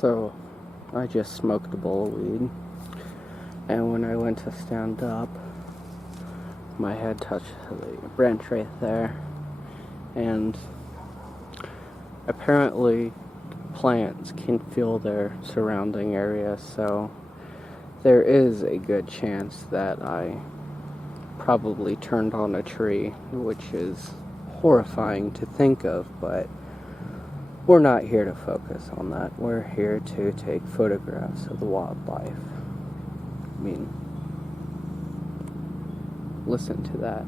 So I just smoked a bowl of weed, and when I went to stand up, my head touched the branch right there, and apparently plants can feel their surrounding area, so there is a good chance that I probably turned on a tree, which is horrifying to think of, but we're not here to focus on that. We're here to take photographs of the wildlife. I mean, listen to that.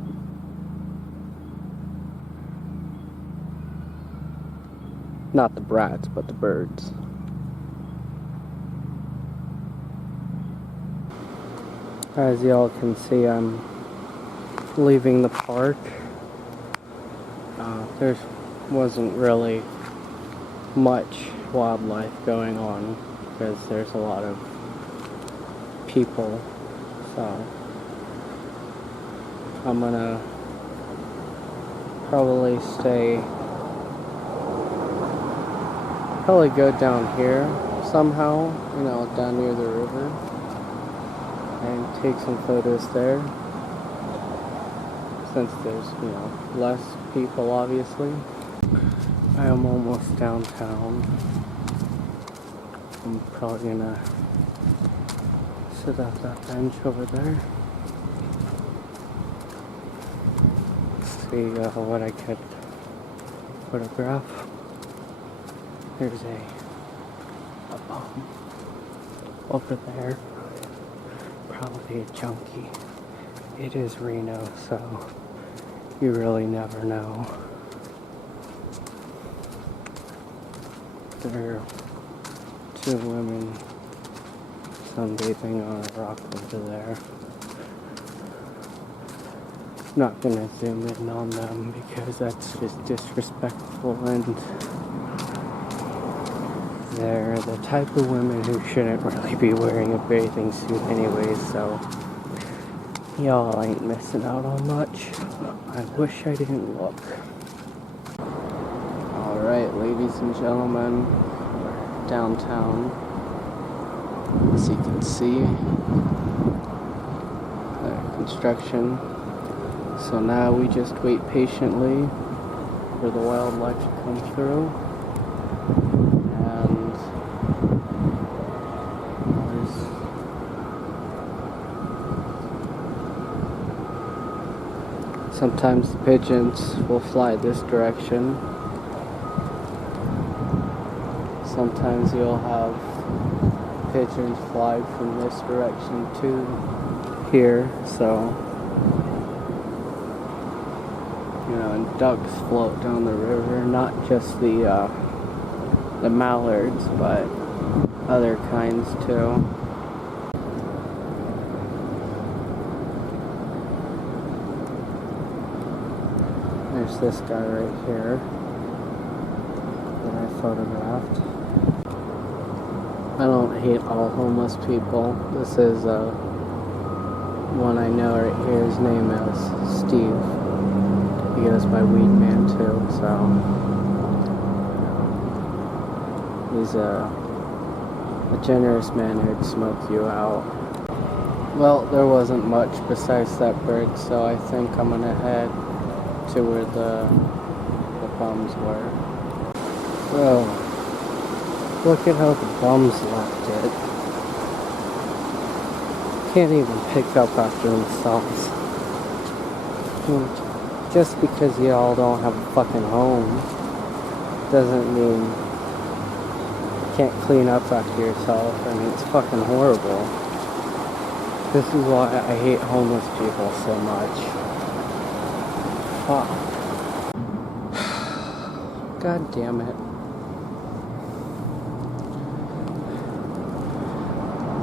Not the brats, but the birds. As y'all can see, I'm leaving the park. There wasn't really much wildlife going on because there's a lot of people, so I'm gonna probably go down here somehow, down near the river, and take some photos there, since there's, less people, obviously. I am almost downtown. I'm probably gonna sit at that bench over there. See what I could photograph. There's a bum over there. Probably a junkie. It is Reno, so you really never know. There are two women sunbathing on a rock over there. Not gonna zoom in on them because that's just disrespectful, and they're the type of women who shouldn't really be wearing a bathing suit anyways, so y'all ain't missing out on much. I wish I didn't look. Alright, ladies and gentlemen, we're downtown. As you can see, construction. So now we just wait patiently for the wildlife to come through. And sometimes the pigeons will fly this direction. Sometimes you'll have pigeons fly from this direction to here, so and ducks float down the river, not just the mallards, but other kinds too. There's this guy right here that I photographed. I don't hate all homeless people. This is one I know right here. His name is Steve. He goes by Weed Man too, so he's a generous man who'd smoke you out. Well, there wasn't much besides that bird, so I think I'm gonna head to where the bums were. Oh. Look at how the bums left it. Can't even pick up after themselves. Just because y'all don't have a fucking home doesn't mean you can't clean up after yourself. I mean, it's fucking horrible. This is why I hate homeless people so much. Fuck. God damn it.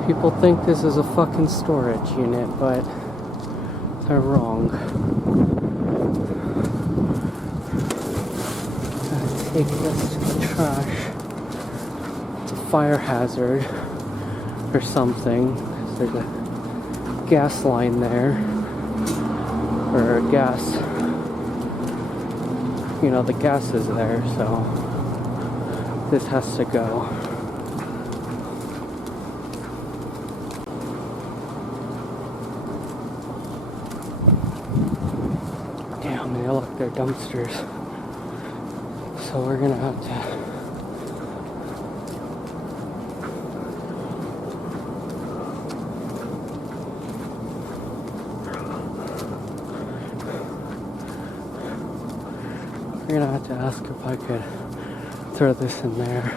People think this is a fucking storage unit, but they're wrong. Gotta take this to the trash. It's a fire hazard or something. There's a gas line there. Or a gas. The gas is there, so this has to go. They're dumpsters. So we're gonna have to ask if I could throw this in there.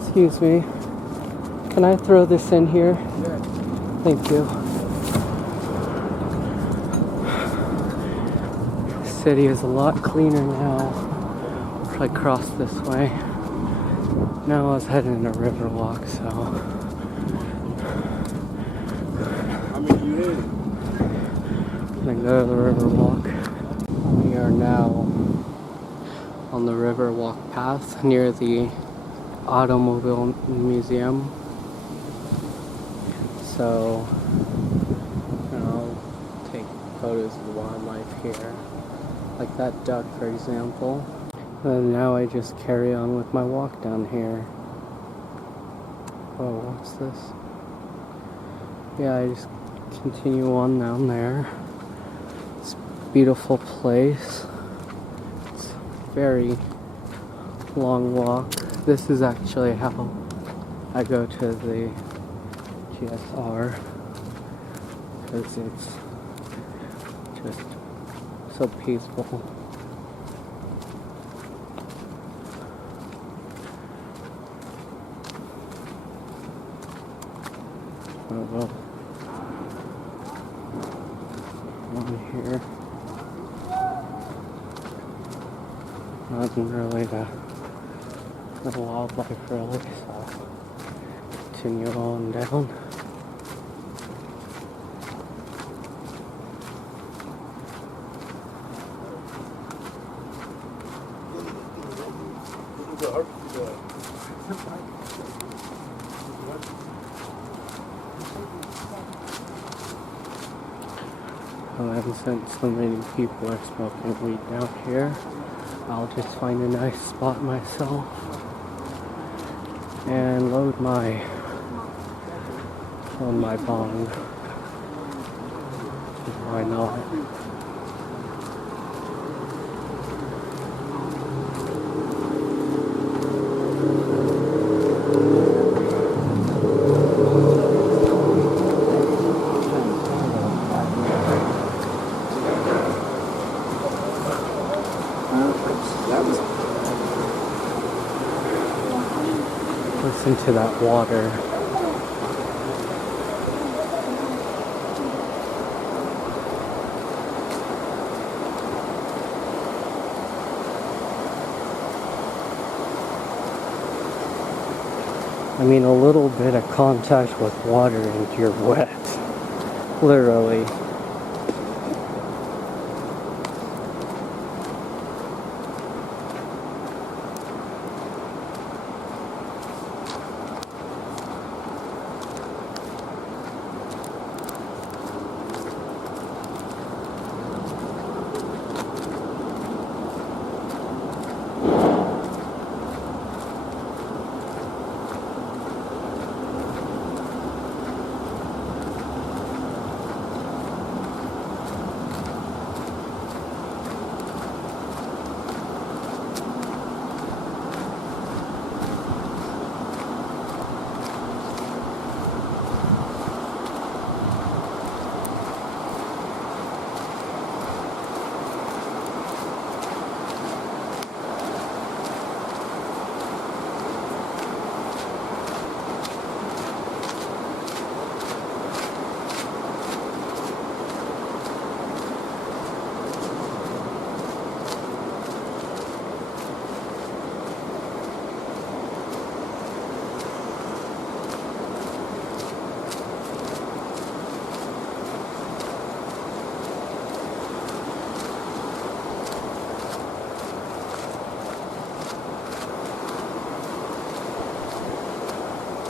Excuse me. Can I throw this in here? Sure. Thank you. The city is a lot cleaner now. If I cross this way. Now I was heading to Riverwalk, so. How many you headed? I'm gonna go to the Riverwalk. We are now on the Riverwalk path near the Automobile Museum. So, I'll take photos of the wildlife here. Like that duck, for example. And now I just carry on with my walk down here. Oh, what's this? Yeah, I just continue on down there. It's a beautiful place. It's a very long walk. This is actually how I go to the GSR, because it's just so peaceful. Oh well. On here. Nothing really to the wildlife really, so continue on down. And since so many people are smoking weed down here, I'll just find a nice spot myself and load on my bong. Why not? Listen to that water. I mean, a little bit of contact with water and you're wet. Literally.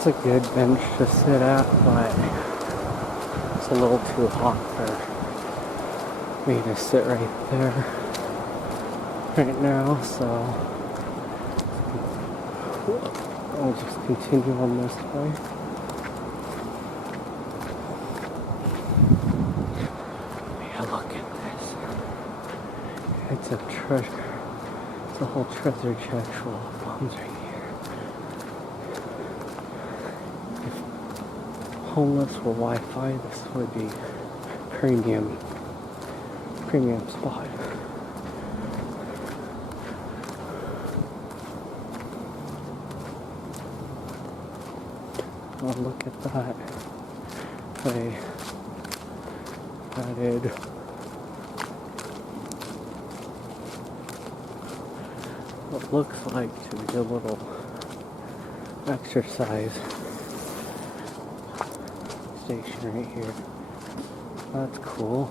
It's a good bench to sit at, but it's a little too hot for me to sit right there right now, so I'll just continue on this way. Yeah, look at this. It's a treasure. It's a whole treasure chest full of bombs right here. If homeless were Wi-Fi, this would be premium spot. Oh, look at that. They added what looks like to be a little exercise station right here. That's cool.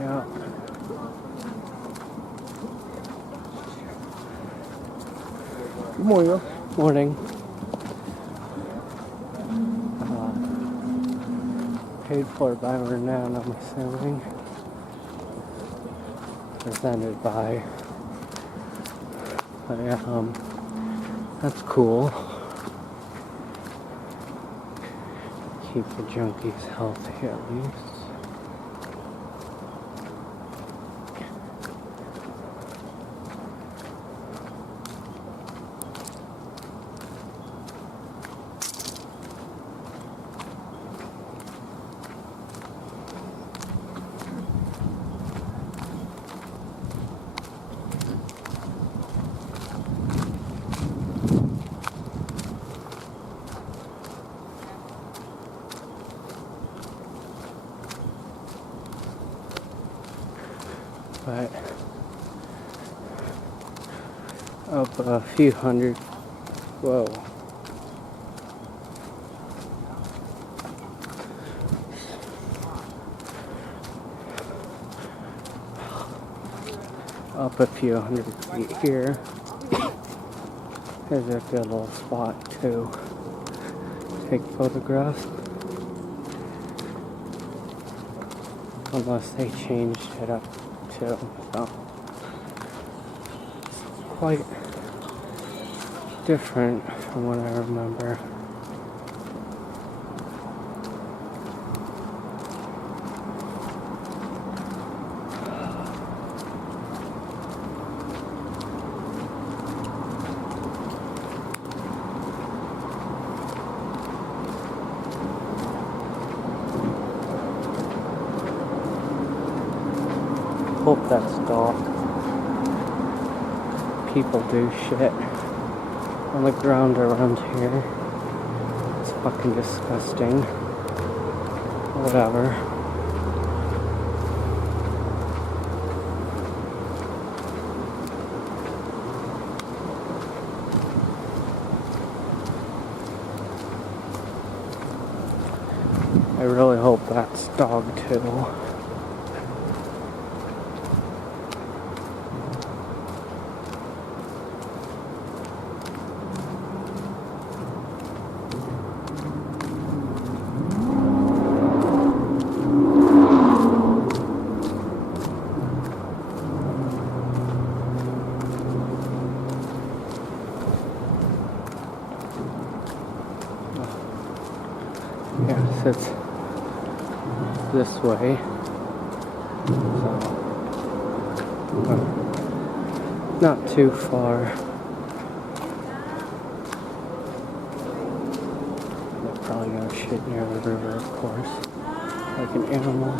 Yeah. Good morning. Morning. Paid for by Reno, I'm assuming. Presented by. But yeah, that's cool. Keep the junkies healthy at least. But up a few hundred, whoa. Up a few hundred feet here. Here's a good little spot to take photographs. Unless they changed it up too. So it's quite different from what I remember. Hope that's dark. People do shit on the ground around here. It's fucking disgusting. Whatever. I really hope that's dog too. Yes, it's this way. So, not too far. They're probably gonna shit near the river, of course, like an animal.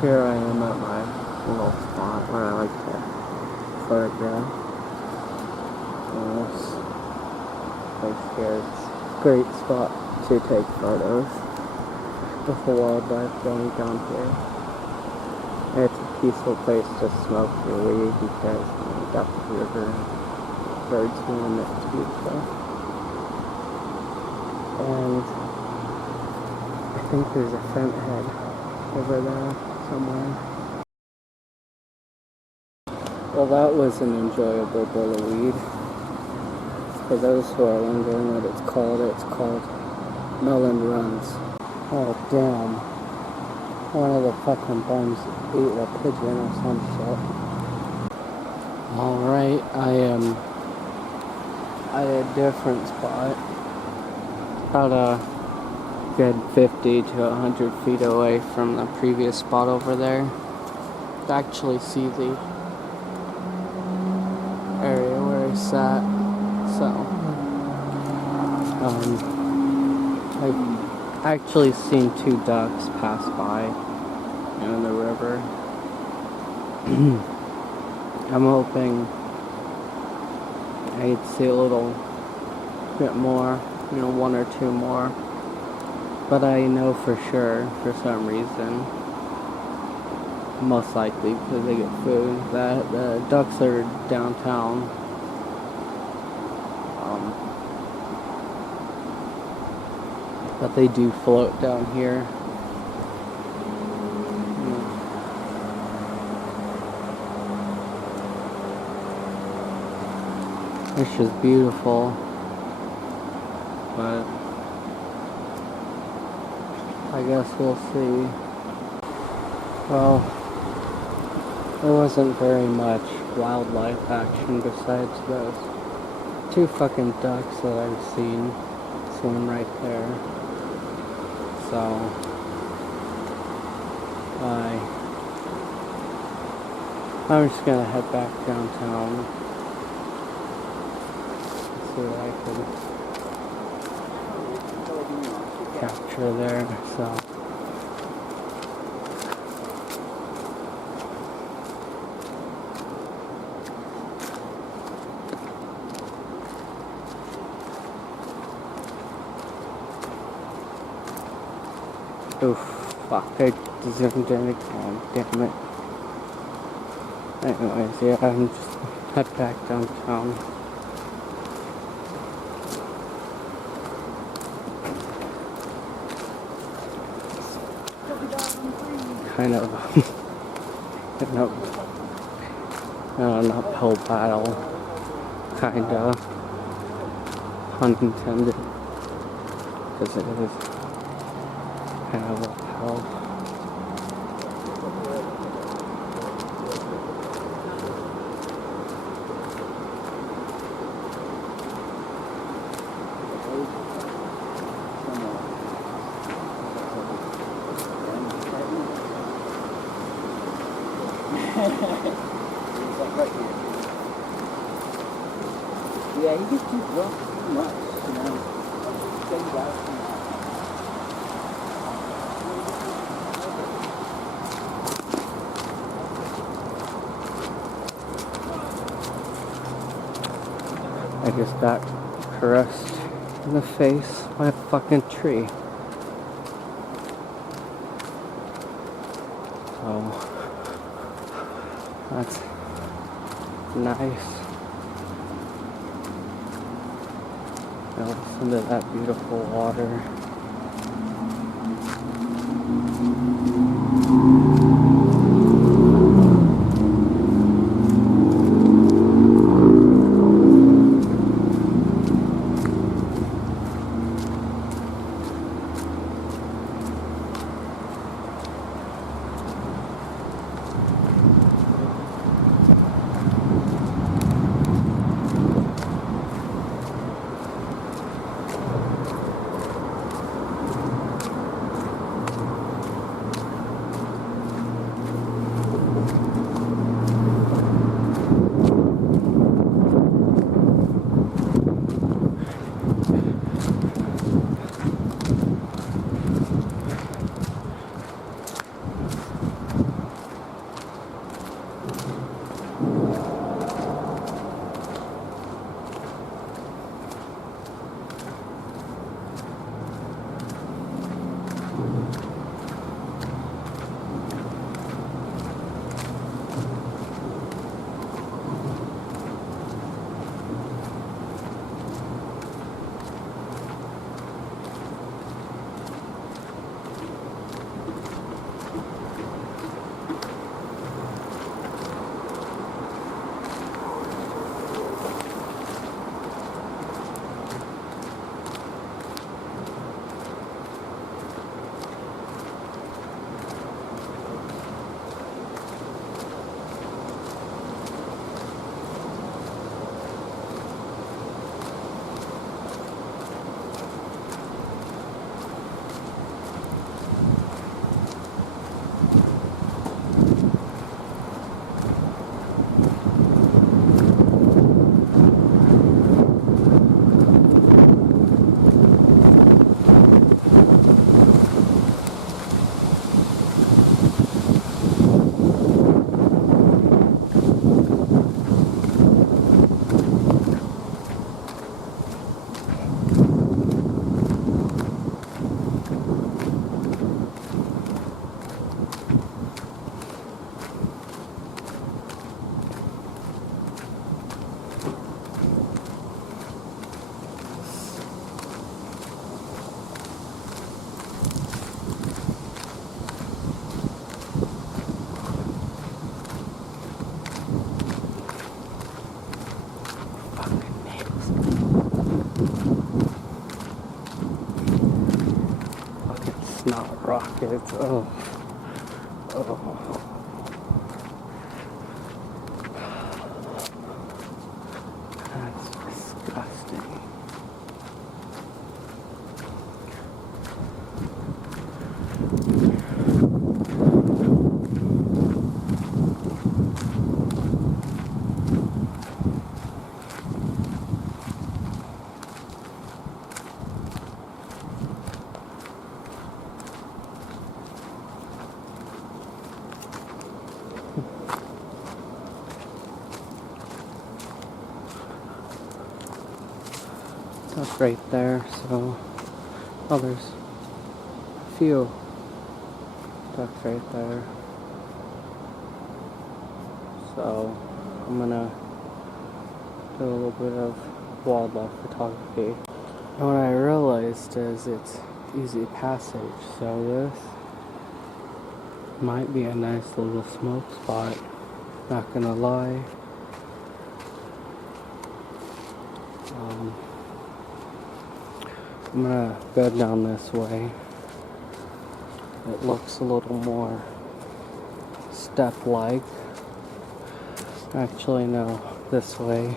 Here I am at my little spot where I like to photograph. This place here, it's a great spot to take photos with the wildlife going down here. And it's a peaceful place to smoke your weed because you got the river, birds moving, it's beautiful. And I think there's a front head over there somewhere. Well, that was an enjoyable bowl of weed. For those who are wondering what it's called Melon Runs. Oh, damn. One of the fucking bums ate a pigeon or some shit. Alright, I am at a different spot. About a good 50 to 100 feet away from the previous spot over there. To actually see the area where I sat. So, I've actually seen 2 ducks pass by in the river. I'm hoping I'd see a little bit more, 1 or 2 more. But I know for sure, for some reason, most likely because they get food, that the ducks are downtown. But they do float down here. It's just beautiful. But I guess we'll see. Well, there wasn't very much wildlife action besides those 2 fucking ducks that I've seen. Swim right there. So, I'm just gonna head back downtown. See what I can capture there. So, oof, fuck, I zoomed in again, damn it. Anyways, yeah, I'm just head back downtown. Kind of an uphill battle, kinda, unintended, because it is kind of uphill. Yeah, he gets too drunk too much, Things out. I just got caressed in the face by a fucking tree. So, that's nice. Now listen to that beautiful water. not rockets. Oh. Oh. That's disgusting. That's right there, so, oh, there's a few ducks right there. So, I'm gonna do a little bit of wildlife photography. And what I realized is it's easy passage, so this might be a nice little smoke spot, not gonna lie. I'm gonna go down this way. It looks a little more step-like. Actually, no, this way.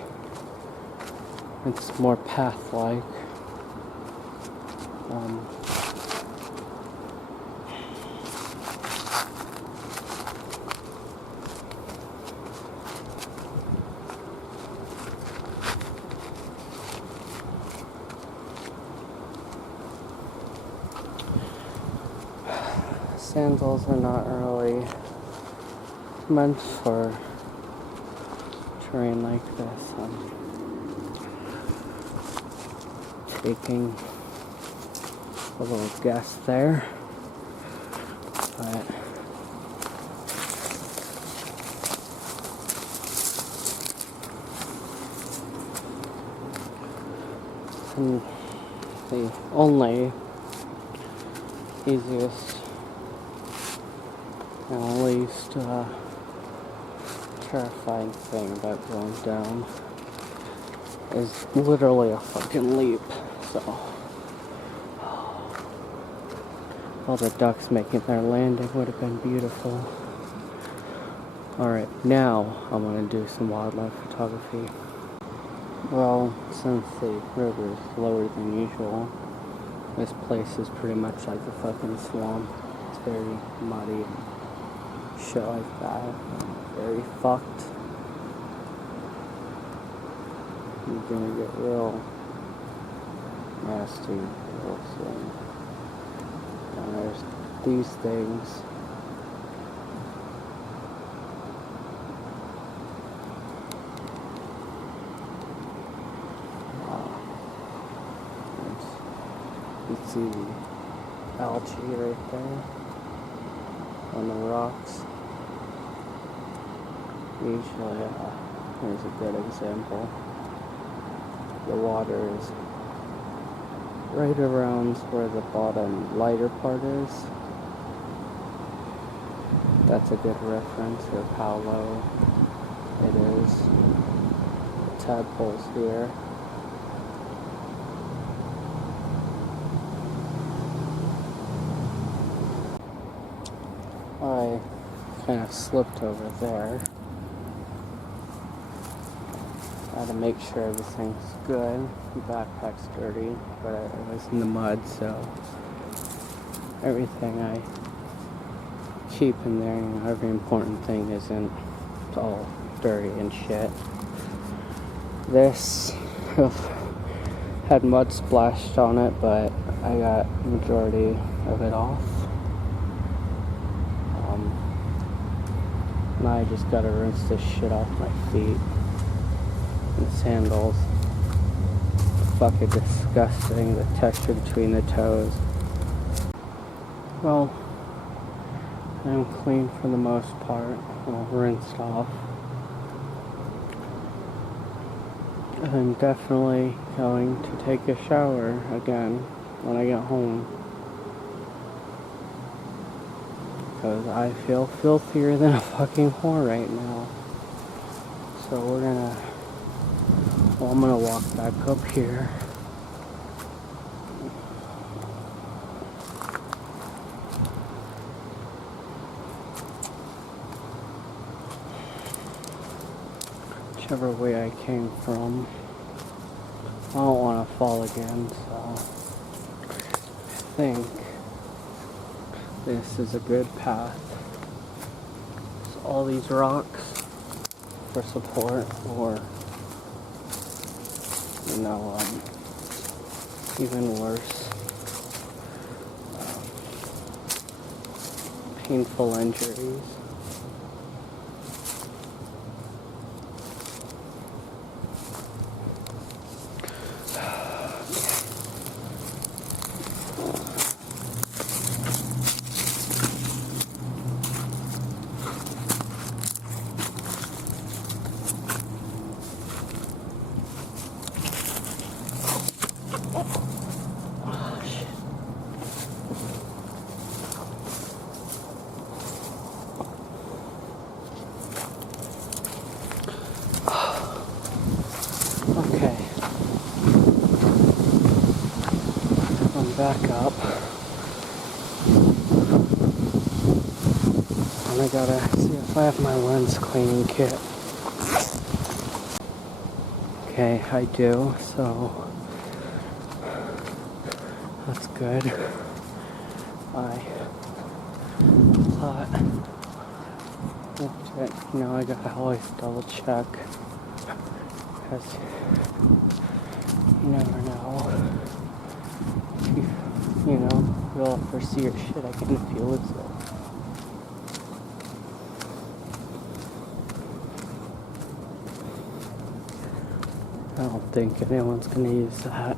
It's more path-like. Sandals are not really meant for terrain like this. I'm taking a little guess there, but the only easiest and least terrifying thing about going down is literally a fucking leap. So all the ducks making their landing would have been beautiful. Alright, now I'm gonna do some wildlife photography. Well, since the river is lower than usual, this place is pretty much like a fucking swamp. It's very muddy and shit like that. Very fucked. You're gonna get real nasty real soon. And there's these things. You see the algae right there on the rocks. Usually, here's a good example. The water is right around where the bottom lighter part is. That's a good reference of how low it is. The tadpoles here. I kind of slipped over there. I had to make sure everything's good. The backpack's dirty, but I was in the mud, so everything I keep in there, you know, every important thing isn't all dirty and shit. This had mud splashed on it, but I got the majority of it off. Now I just gotta rinse this shit off my feet. The sandals. Fucking disgusting. The texture between the toes. Well, I'm clean for the most part. Well, rinsed off. I'm definitely going to take a shower again when I get home. Because I feel filthier than a fucking whore right now. So I'm gonna walk back up here. whichever way I came from. I don't want to fall again, so I think this is a good path. So all these rocks for support, or even worse, painful injuries. Okay, I'm back up, and I gotta see if I have my lens cleaning kit. Okay, I do, so that's good. I thought, I gotta always double check, because you never know. You'll foresee your shit again if you lose it. I don't think anyone's gonna use that.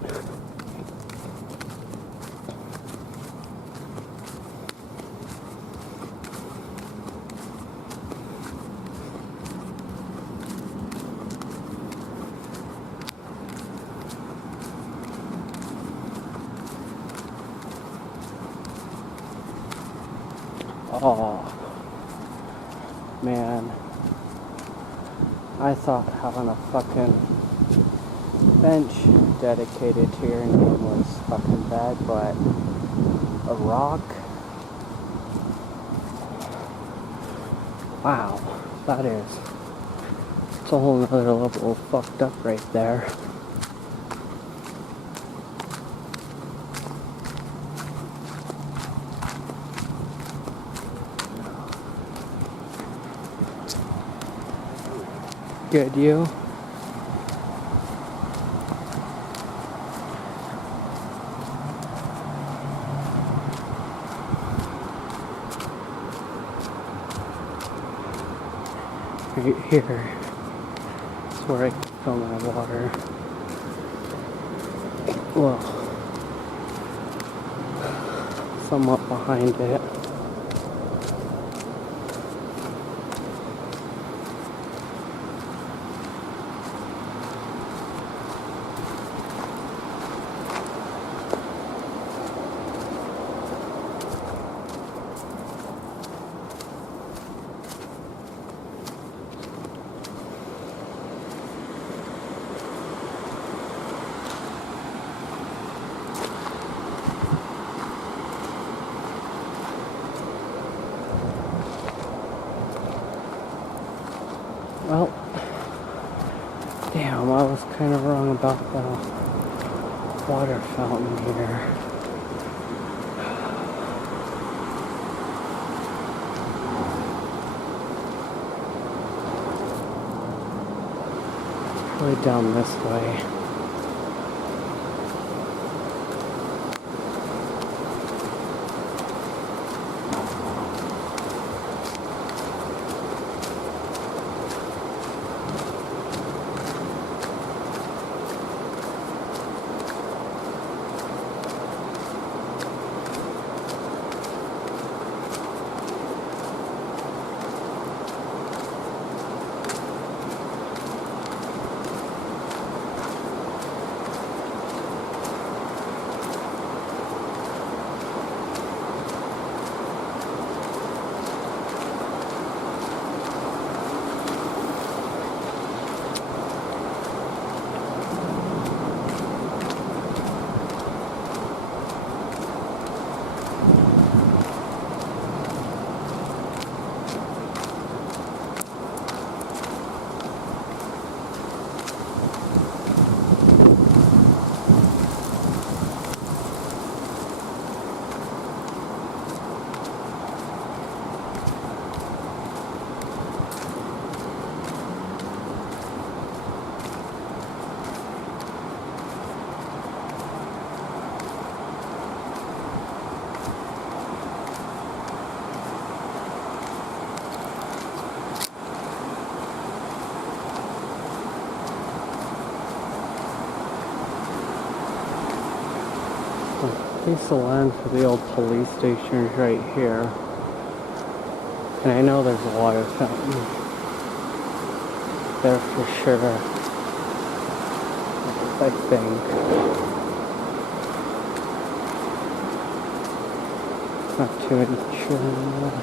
Oh, man. I thought having a fucking bench dedicated to your name was fucking bad, but a rock? Wow, it's a whole nother level of fucked up right there. Good, you? Right here is where I fill my water. Well, somewhat behind it. Well, damn, I was kind of wrong about the water fountain here. Really down this way. Piece of land for the old police station is right here. And I know there's a water fountain there for sure. I think. Not too sure anymore.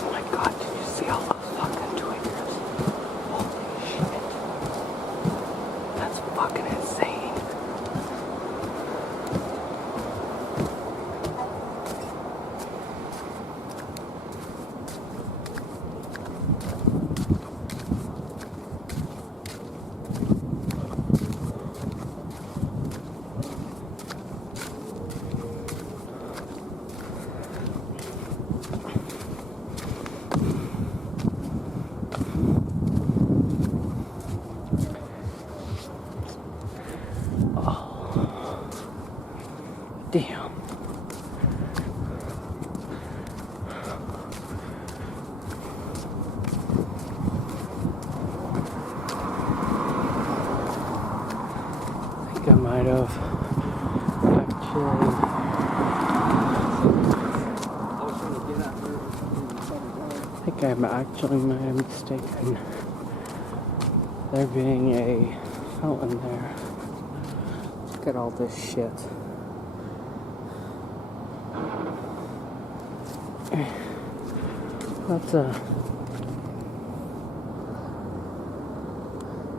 Oh my god, did you see all those fucking tweakers? Holy shit. That's fucking insane. Damn. I think I might have actually. I think I'm actually might have mistaken there being a fountain there. Look at all this shit.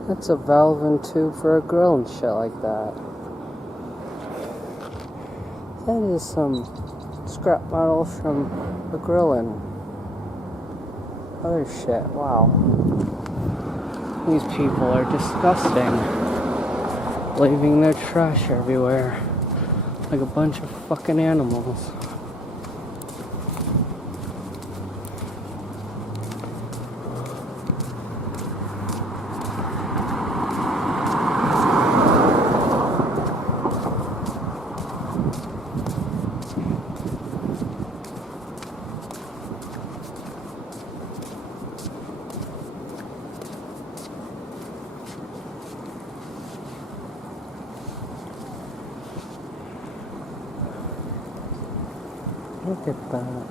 That's a valve and tube for a grill and shit like that. That is some scrap metal from a grill and other shit. Wow. These people are disgusting. Leaving their trash everywhere. Like a bunch of fucking animals. Look at that.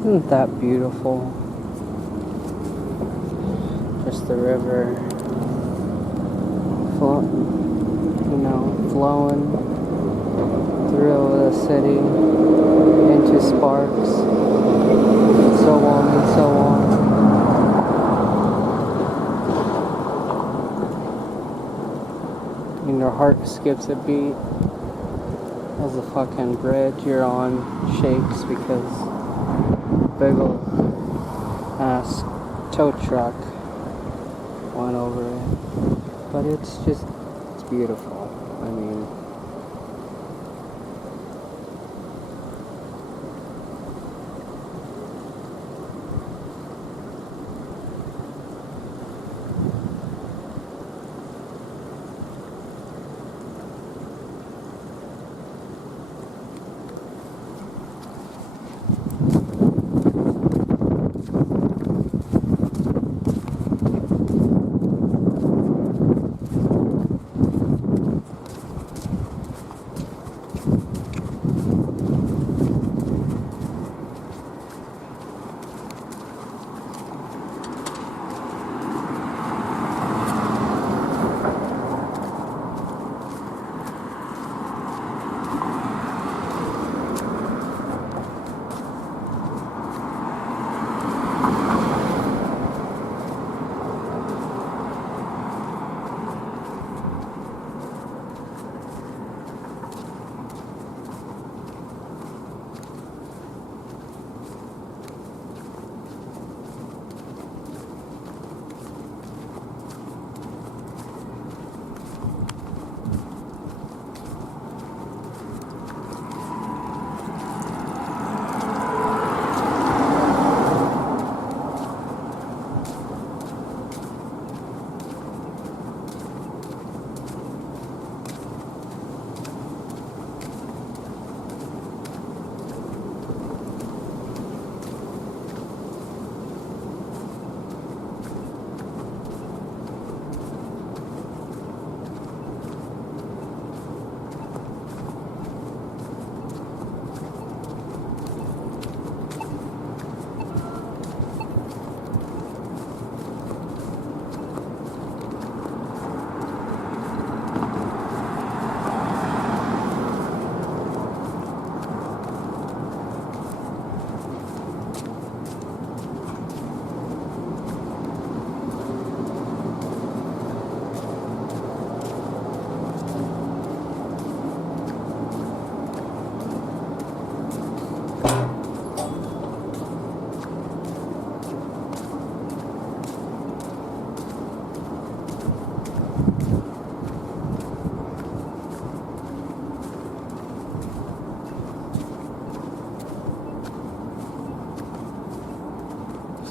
Isn't that beautiful? Just the river flowing through the city into Sparks, so on and so on. And your heart skips a beat as the fucking bridge you're on shakes because big ol' ass tow truck went over it. But it's beautiful. I mean,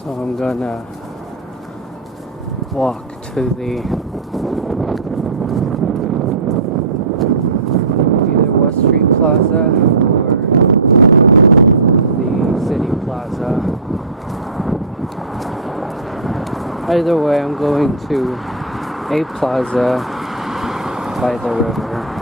So I'm gonna walk to the either West Street Plaza or the City Plaza. Either way, I'm going to a plaza by the river.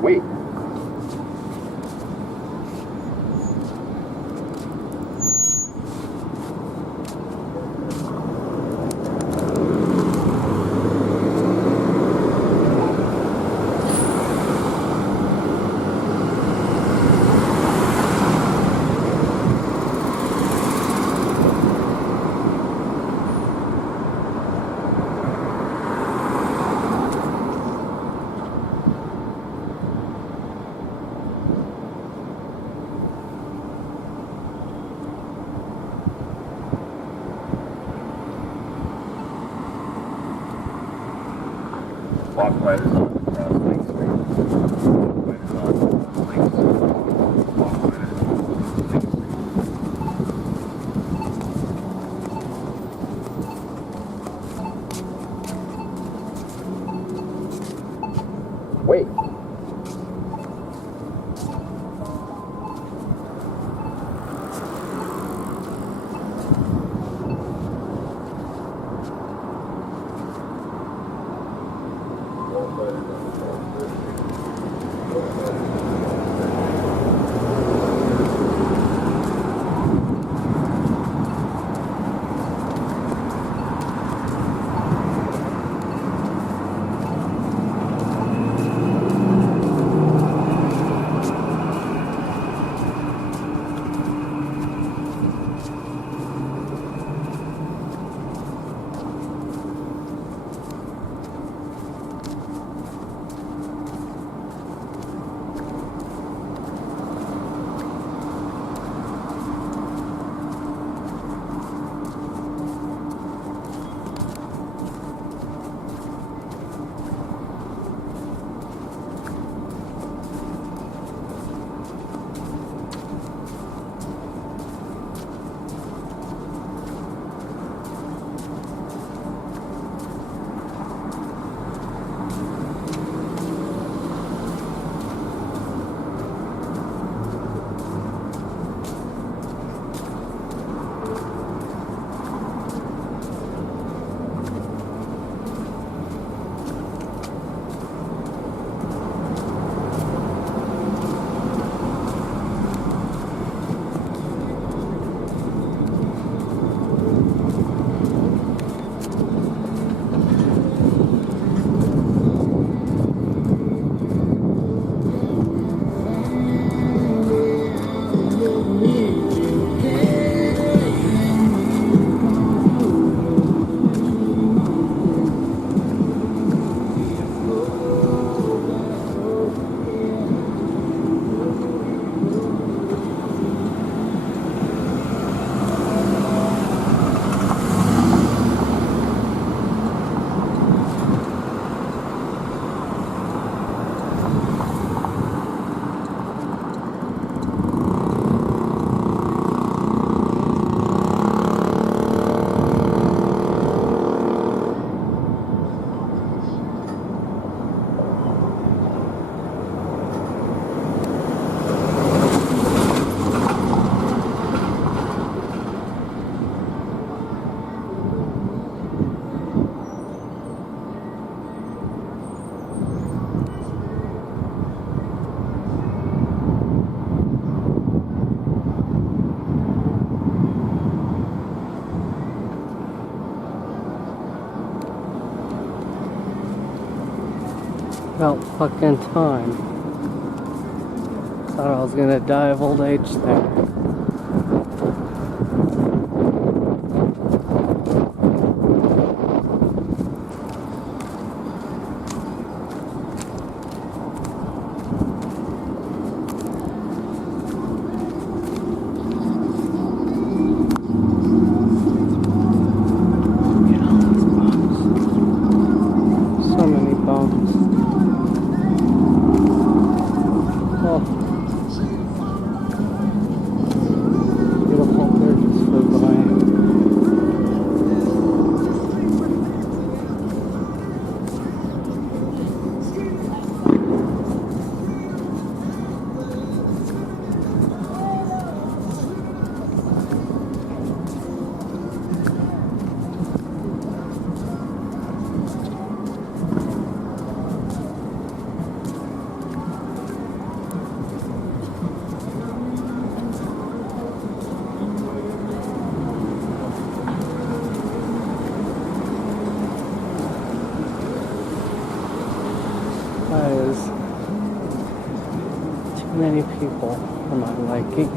Wait. Walkways across Lake Street. Walkways on Lake Street. Walkways on Lake Street. Wait. Walkways. About fucking time. Thought I was gonna die of old age there. So many bums. Oh. Beautiful bird just flew by. That is too many people for my liking.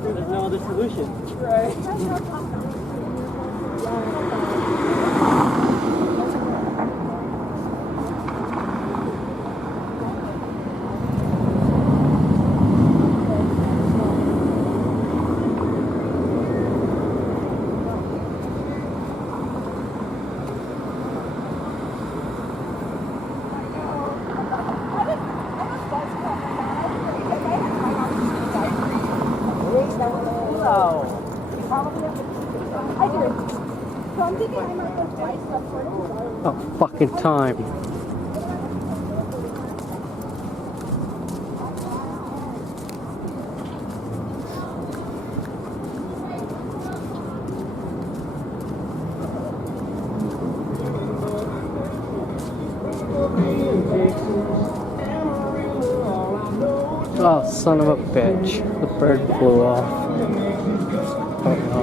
There's no other solution. Oh, fucking time. Oh, son of a bitch. The bird flew off. Oh no.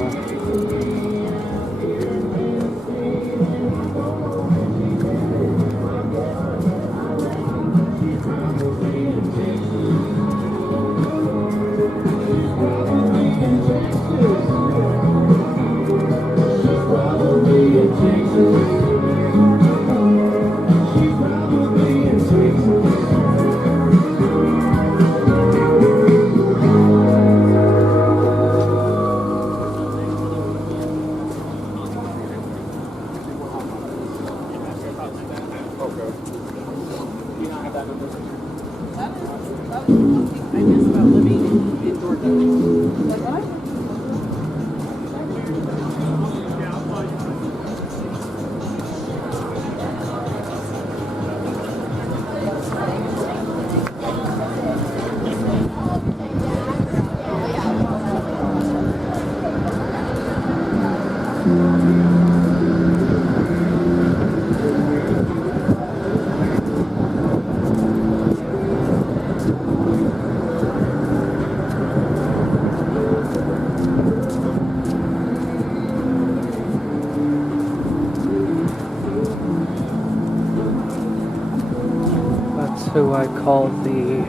Who I call the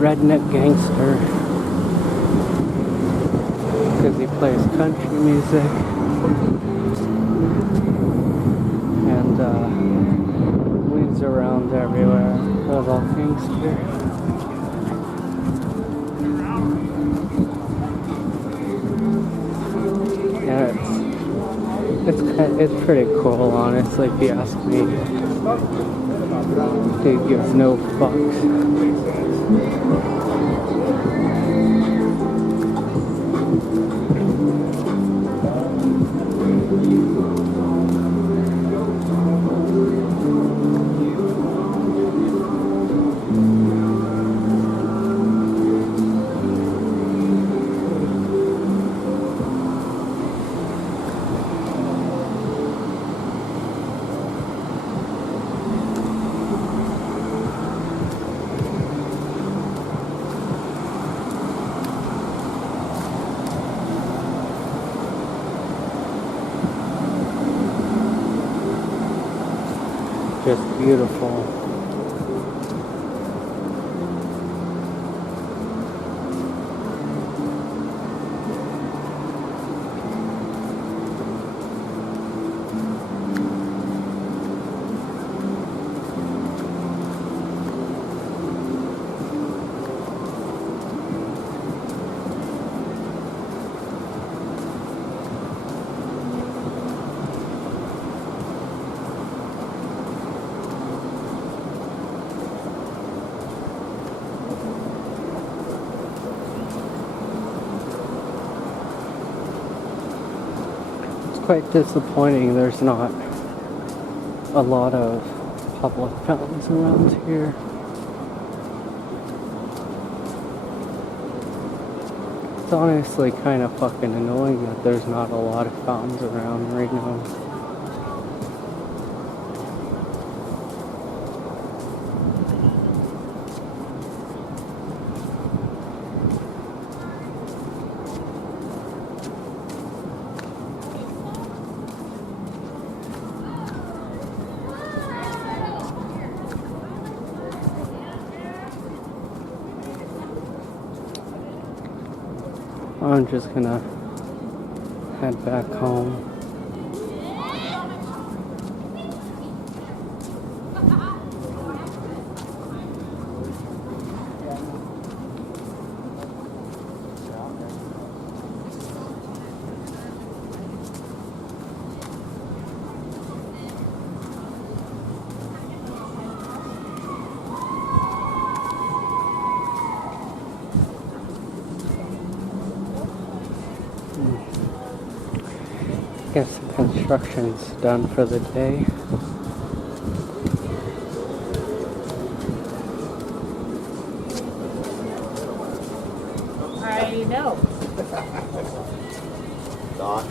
redneck gangster because he plays country music and weaves around everywhere. Little gangster. Yeah, it's pretty cool, honestly, if you ask me. He gives no fucks. beautiful. Quite disappointing there's not a lot of public fountains around here. It's honestly kind of fucking annoying that there's not a lot of fountains around Reno. I'm just gonna head back home. Guess the construction's done for the day. I know. Doc.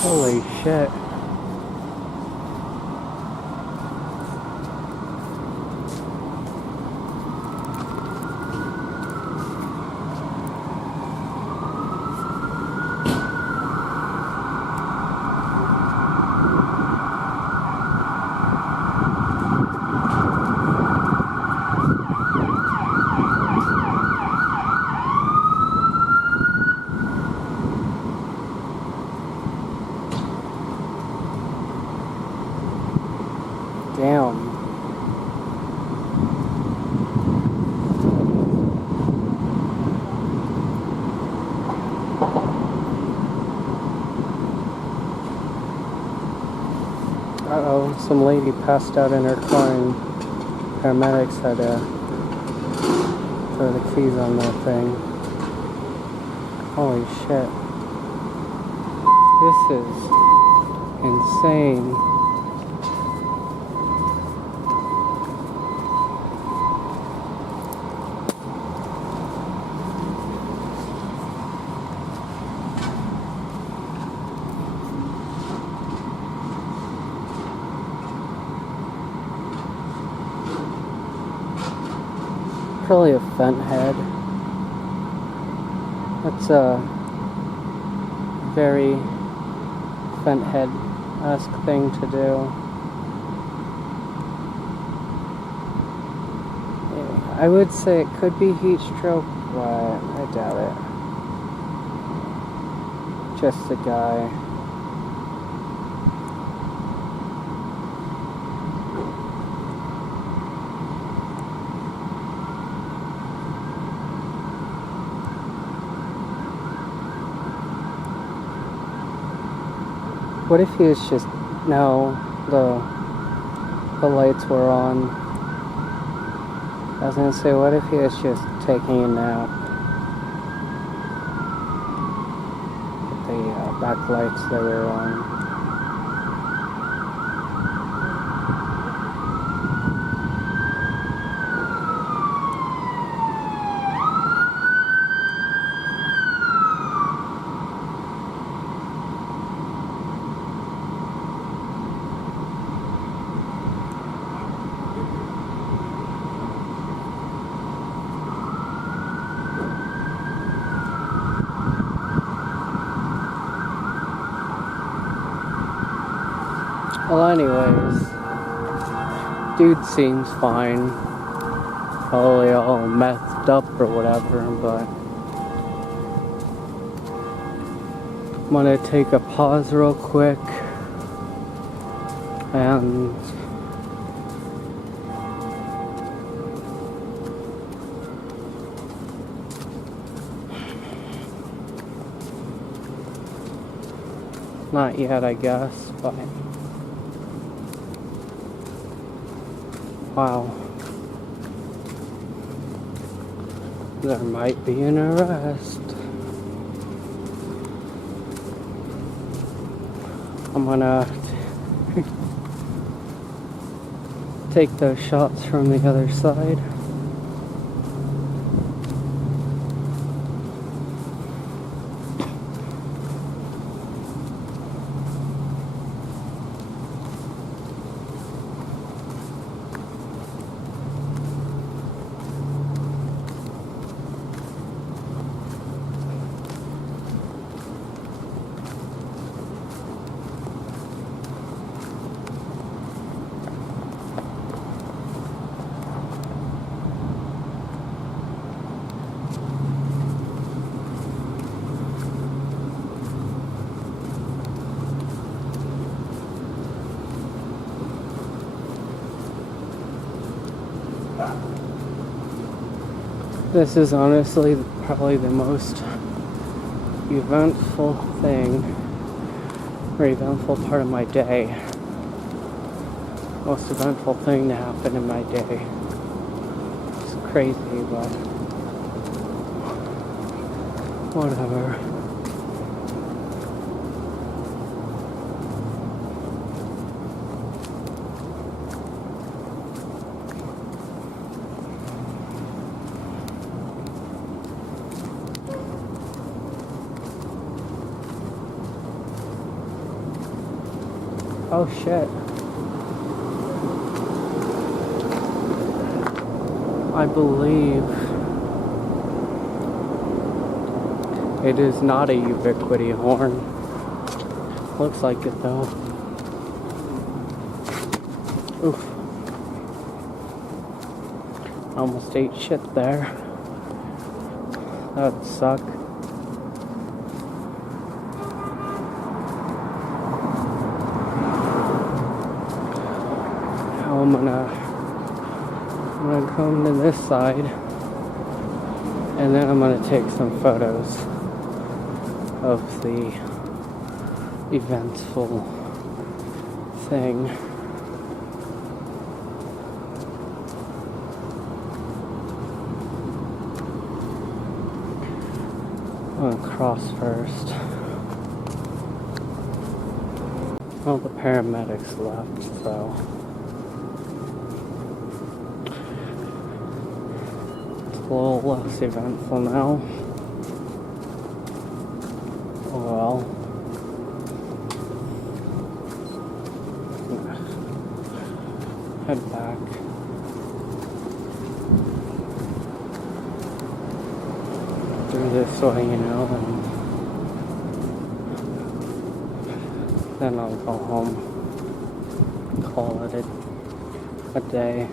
Holy shit. Damn. Uh-oh, some lady passed out in her car and paramedics had to throw the keys on that thing. Holy shit. This is insane. Probably a vent head. That's a very vent head-esque thing to do. Yeah, I would say it could be heat stroke, but I doubt it. Just a guy. What if he was just, no, the lights were on. I was gonna say, what if he was just taking a nap? The back lights that were on. Well, anyways, dude seems fine. Probably all methed up or whatever, but I'm gonna take a pause real quick and not yet, I guess, but wow. There might be an arrest. I'm gonna take those shots from the other side. This is honestly probably the most eventful thing, or eventful part of my day. Most eventful thing to happen in my day. It's crazy, but whatever. Oh shit. I believe it is not a ubiquity horn. Looks like it though. Oof. Almost ate shit there. That would suck. I'm gonna come to this side and then I'm gonna take some photos of the eventful thing. I'm gonna cross first. Well, the paramedics left, so it's a little less eventful now. Oh well. Head back. Through this way, you know, and then I'll go home. Call it a day.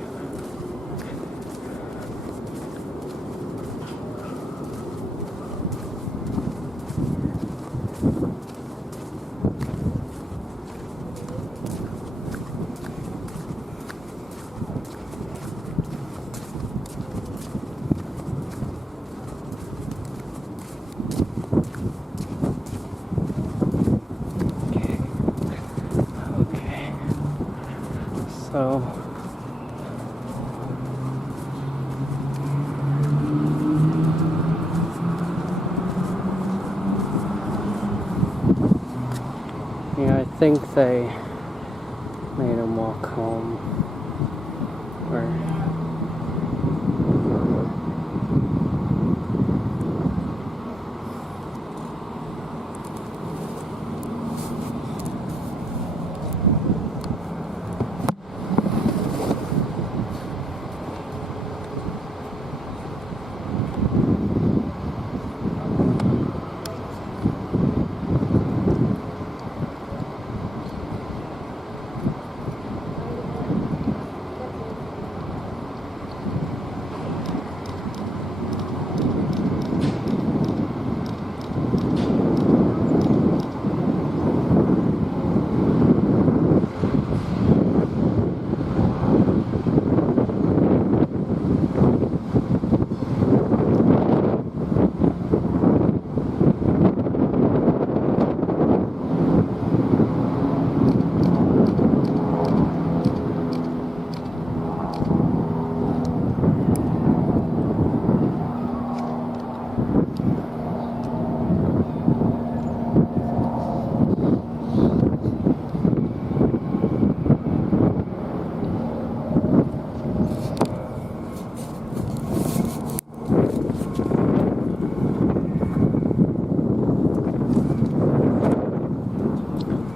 Okay. So yeah, I think they made him walk home. Or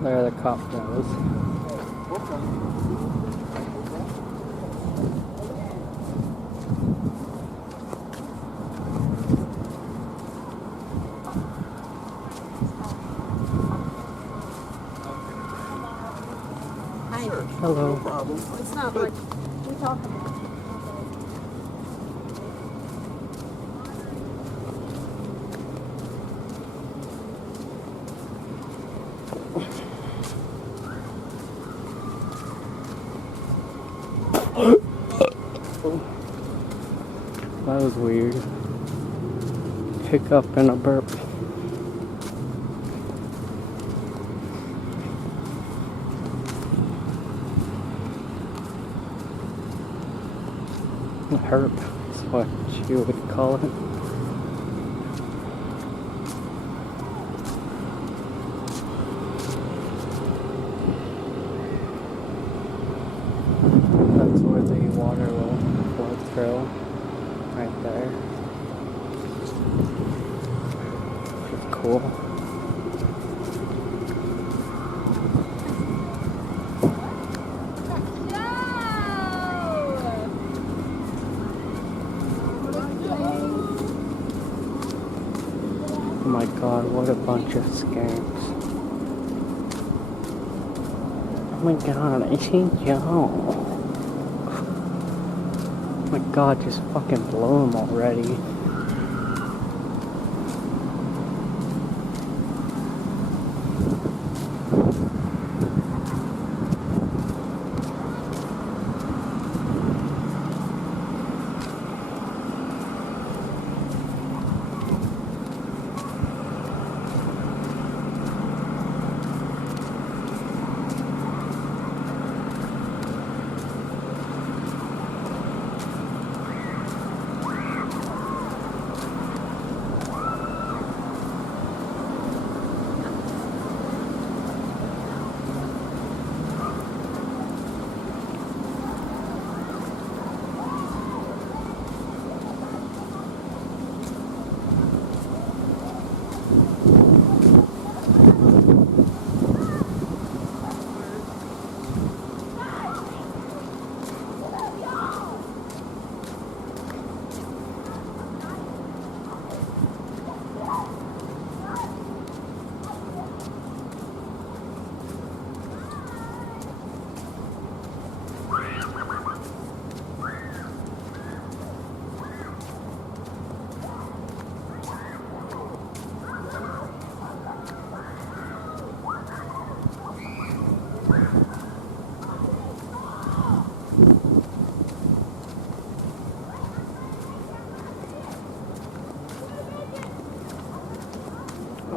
there the cop goes. Hi. Hello. No problem. It's not much. We talk about it. That was weird. Hiccup and a burp. A herp is what you would call it. That's where the water will flow through. Right there. Pretty cool. Oh my god, what a bunch of skanks. Oh my god, I see Joe. Oh my god, just fucking blow him already.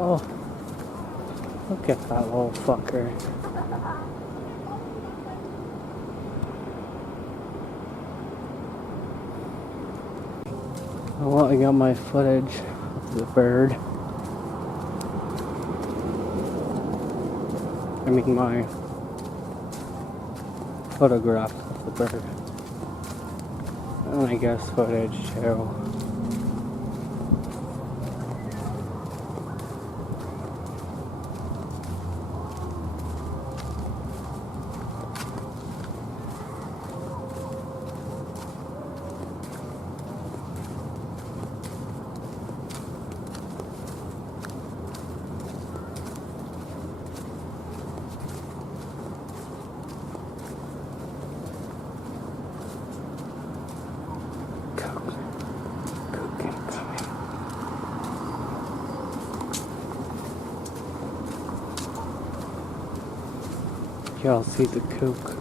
Oh, look at that little fucker. Well, I got my footage of the bird. I mean, my photograph of the bird. And I guess footage too. Y'all see the kook.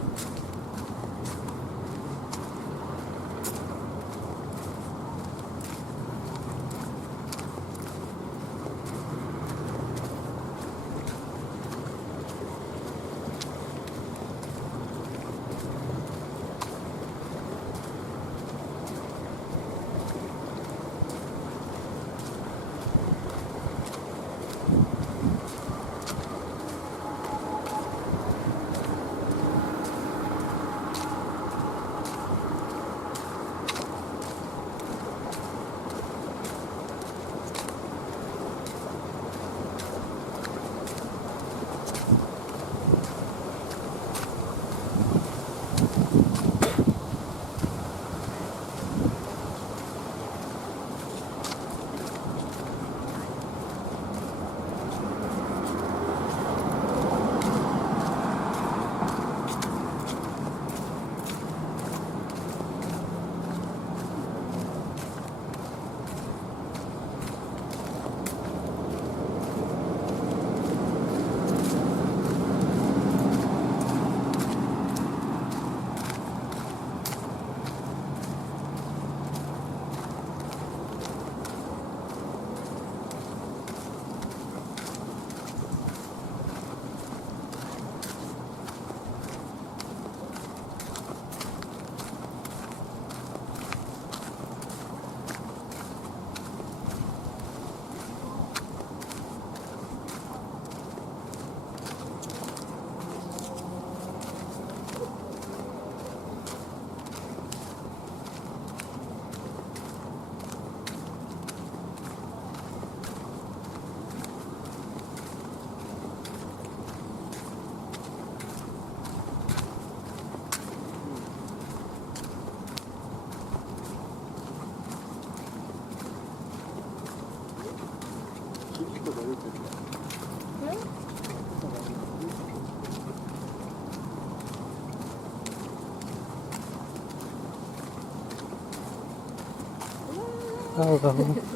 Hello.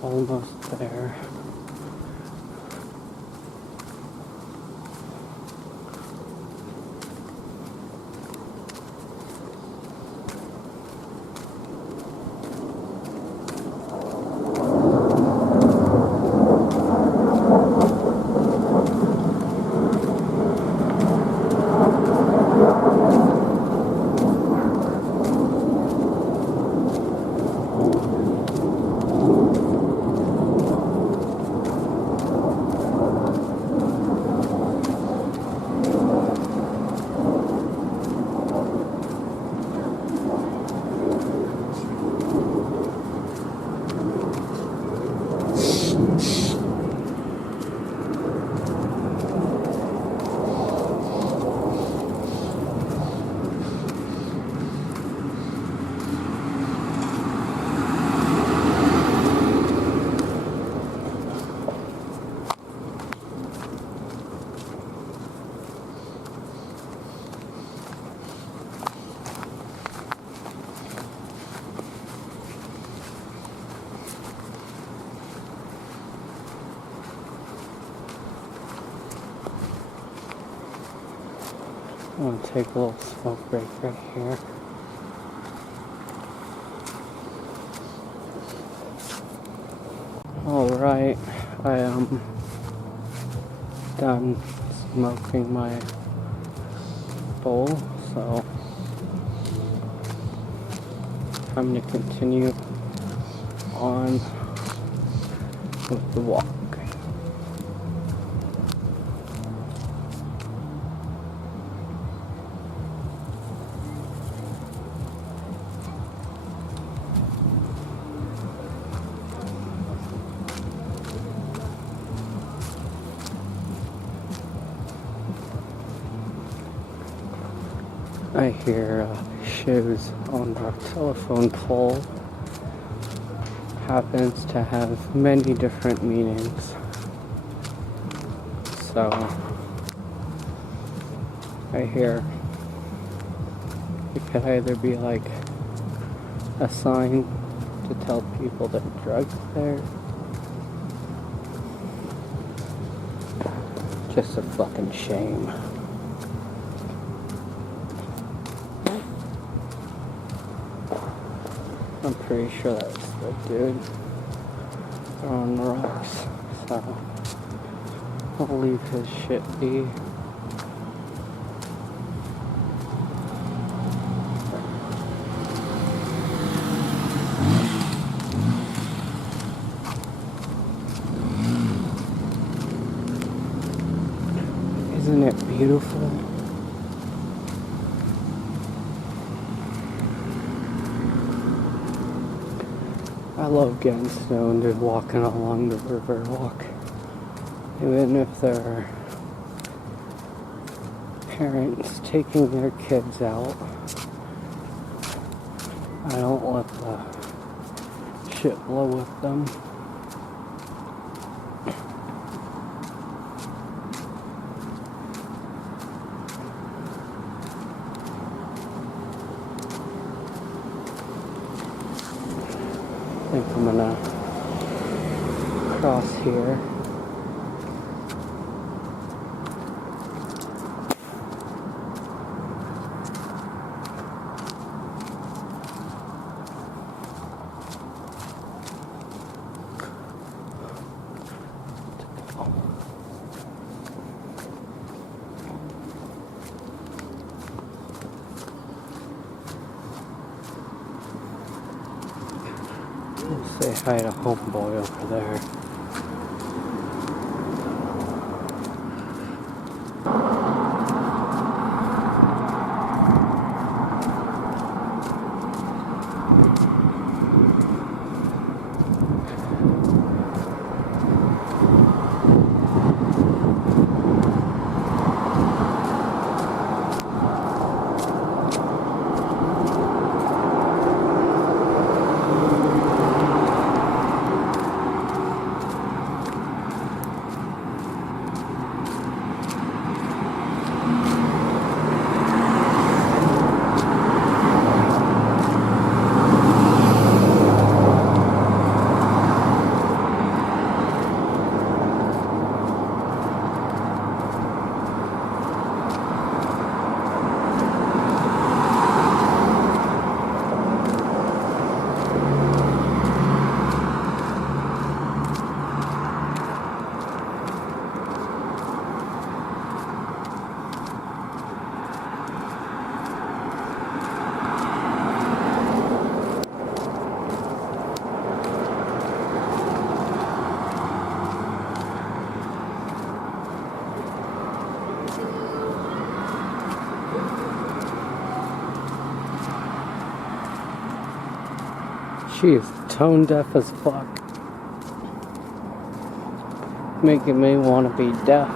Almost there. I'm gonna take a little smoke break right here. Alright, I am done smoking my bowl, so time to continue on with the walk. I hear shoes on the telephone pole. Happens to have many different meanings. So I hear it could either be like a sign to tell people that drugs there. Just a fucking shame. I'm pretty sure that's the dude throwing the rocks, so I'll leave his shit be. Isn't it beautiful? I love getting stoned and walking along the river walk. Even if there are parents taking their kids out, I don't let the shit blow with them. I think I'm gonna cross here. Say hi to homeboy over there. She is tone deaf as fuck. Making me want to be deaf.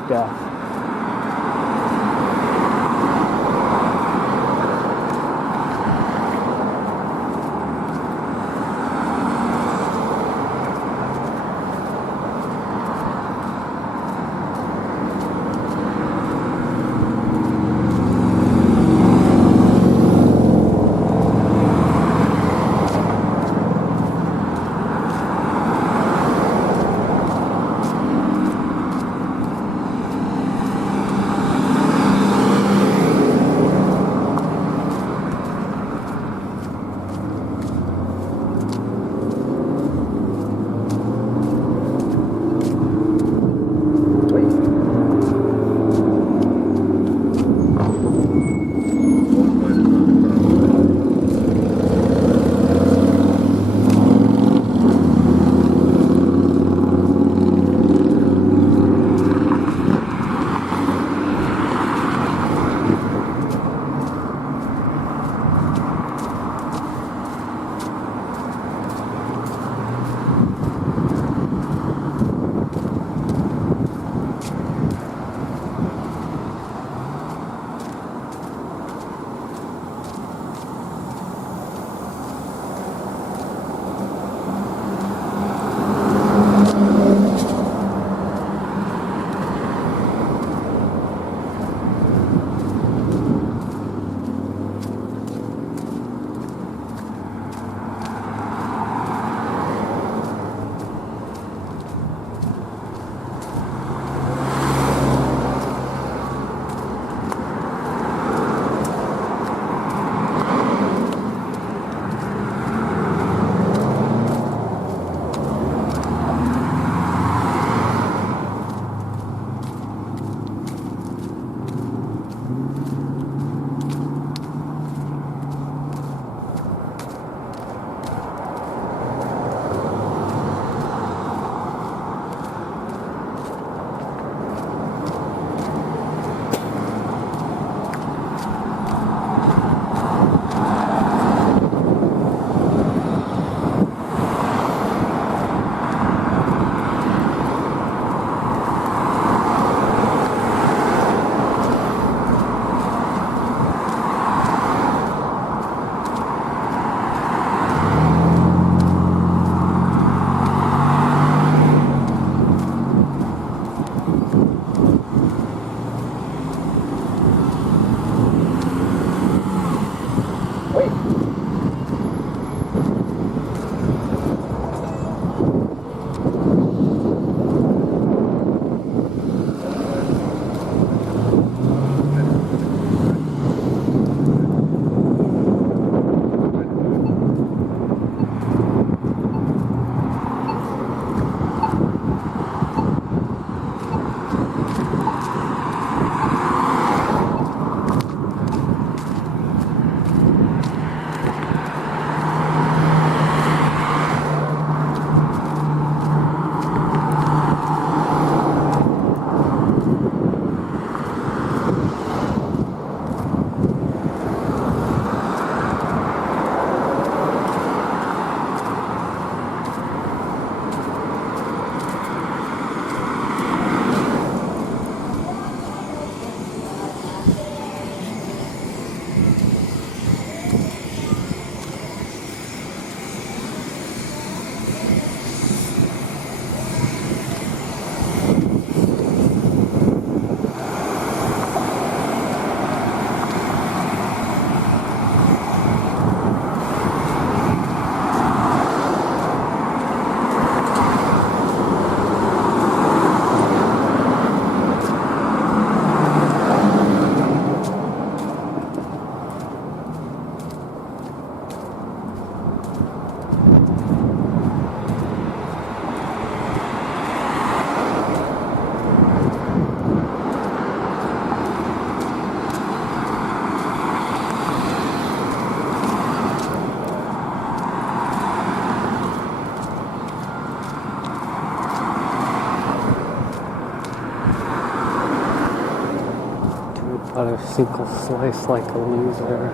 Got a single slice like a loser.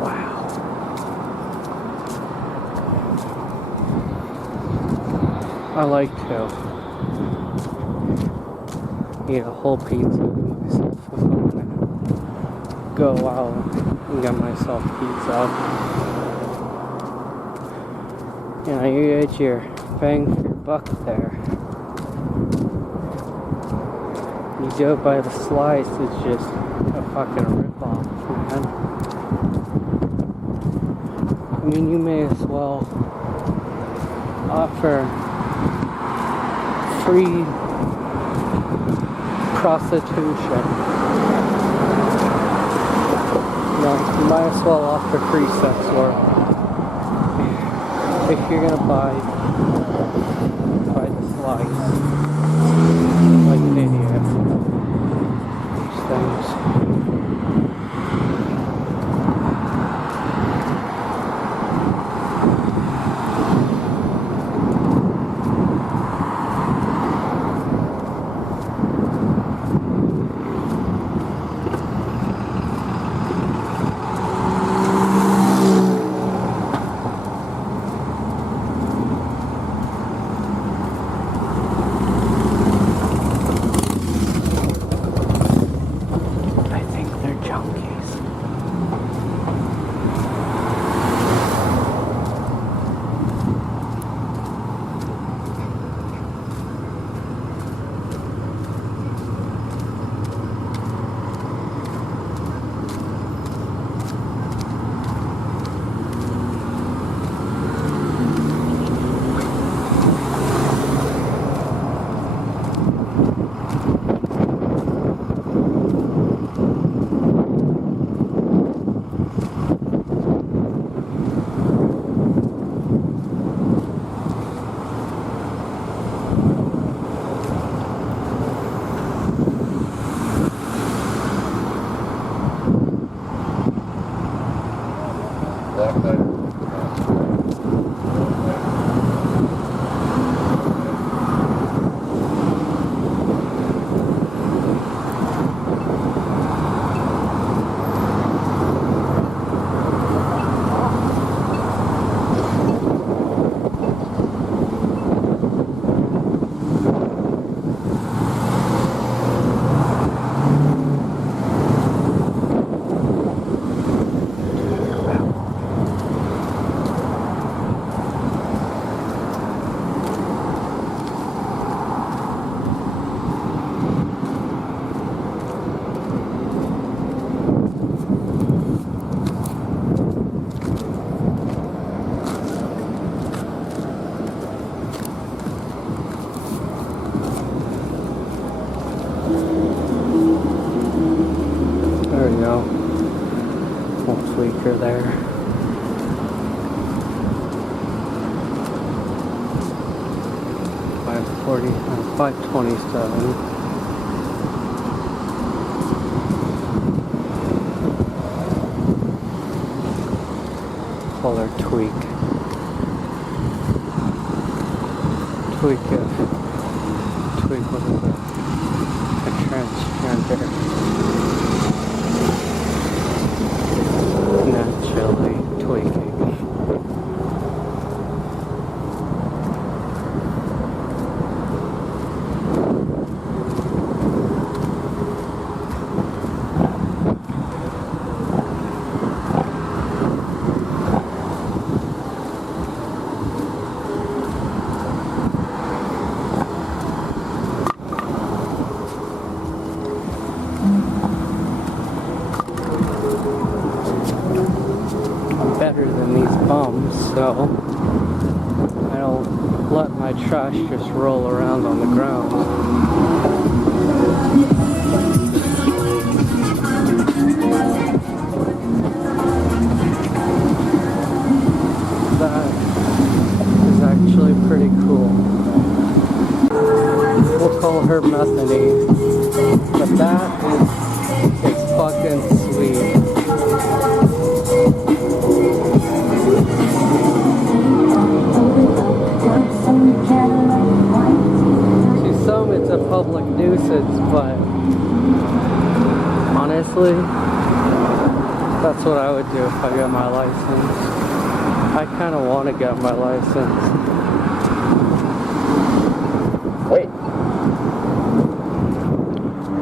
Wow. I like to eat a whole pizza myself if I'm gonna go out and get myself pizza. You know, you get your bang for your buck there. You go by the slice, it's just a fucking ripoff, man. I mean, you may as well offer free prostitution. You know, you might as well offer free sex work. If you're gonna buy the slice. Like an idiot. These things. There we go. Whole tweaker there. $5.27. Color tweak. Tweak what is it? A transgender. Naturally tweaking. Better than these bums, so I don't let my trash just roll around on the ground. That is actually pretty cool. We'll call her Bethany, but that is fucking sweet. To some, it's a public honestly, that's what I would do if I got my license. I kind of want to get my license. Wait.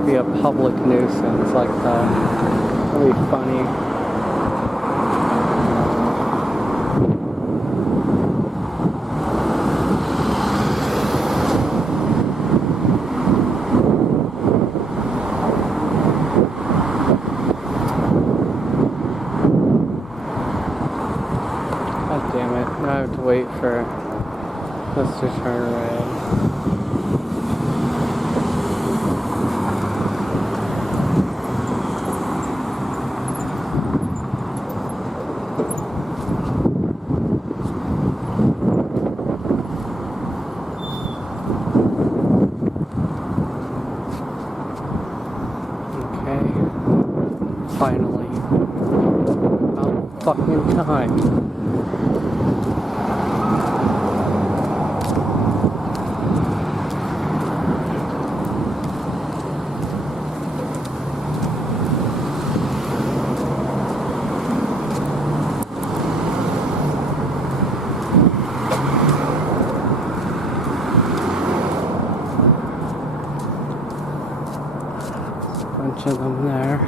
Be a public nuisance like that. That'd be funny. God damn it. Now I have to wait for this to turn red. Okay. Finally. About fucking time. Bunch of them there.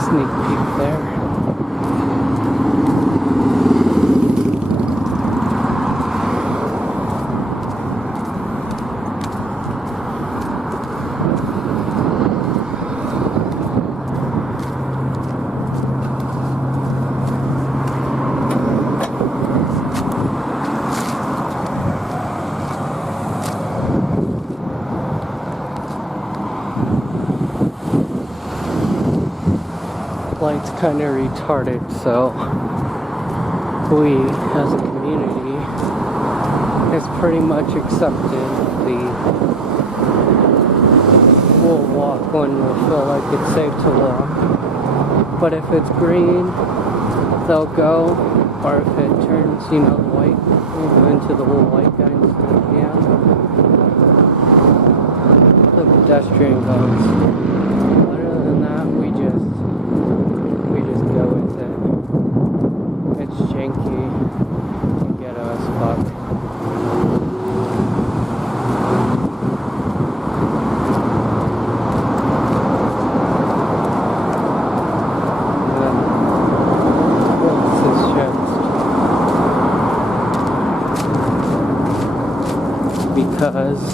Sneak peek there. Light's kind of retarded, so we as a community has pretty much accepted the we'll walk when we feel like it's safe to walk, but if it's green they'll go, or if it turns, white, into the whole white kind of stuff, yeah, the pedestrian goes. Other than that, we just go with it. It's janky and ghetto as fuck. And then this is just because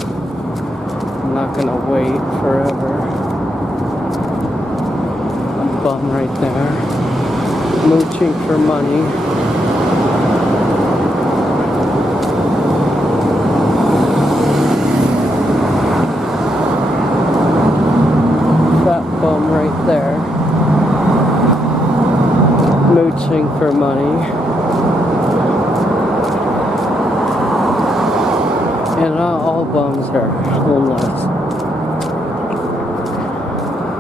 I'm not gonna wait forever. Bum right there, mooching for money. That bum right there, mooching for money. And not all bums are homeless.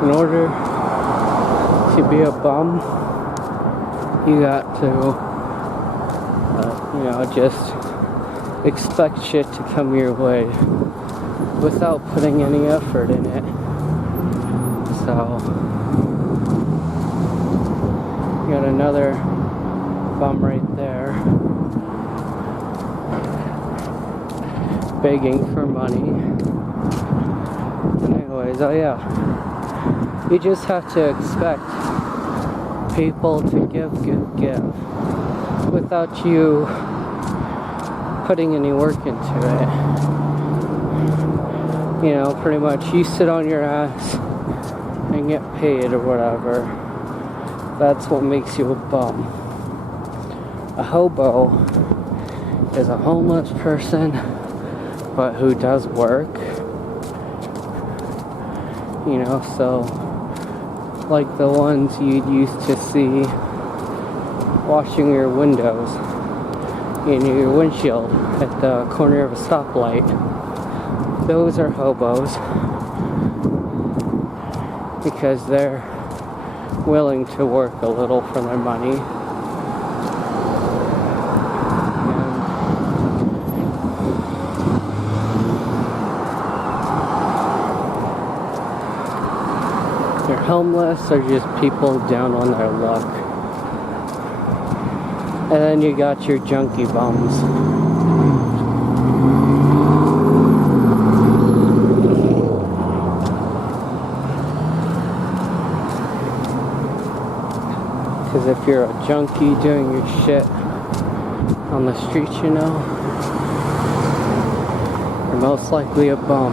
In order to be a bum, you got to, just expect shit to come your way without putting any effort in it. So, you got another bum right there. begging for money. Anyways, oh yeah. You just have to expect people to give without you putting any work into it. You know, pretty much you sit on your ass and get paid or whatever. That's what makes you a bum. A hobo is a homeless person, but who does work. You know, so like the ones you'd used to see washing your windows in your windshield at the corner of a stoplight. Those are hobos because they're willing to work a little for their money. They're homeless or just people down on their luck. And then you got your junkie bums. Because if you're a junkie doing your shit on the streets, you know, you're most likely a bum.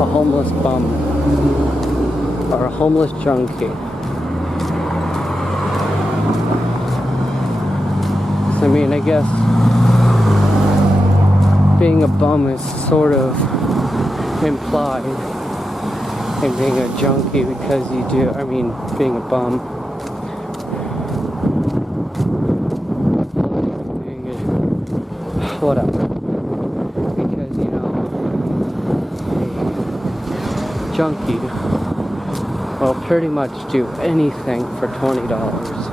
A homeless bum. Or a homeless junkie. I mean, I guess being a bum is sort of implied in being a junkie because you do, I mean, being a bum. Whatever. Because, you know, a junkie will pretty much do anything for $20.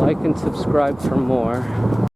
Like and subscribe for more.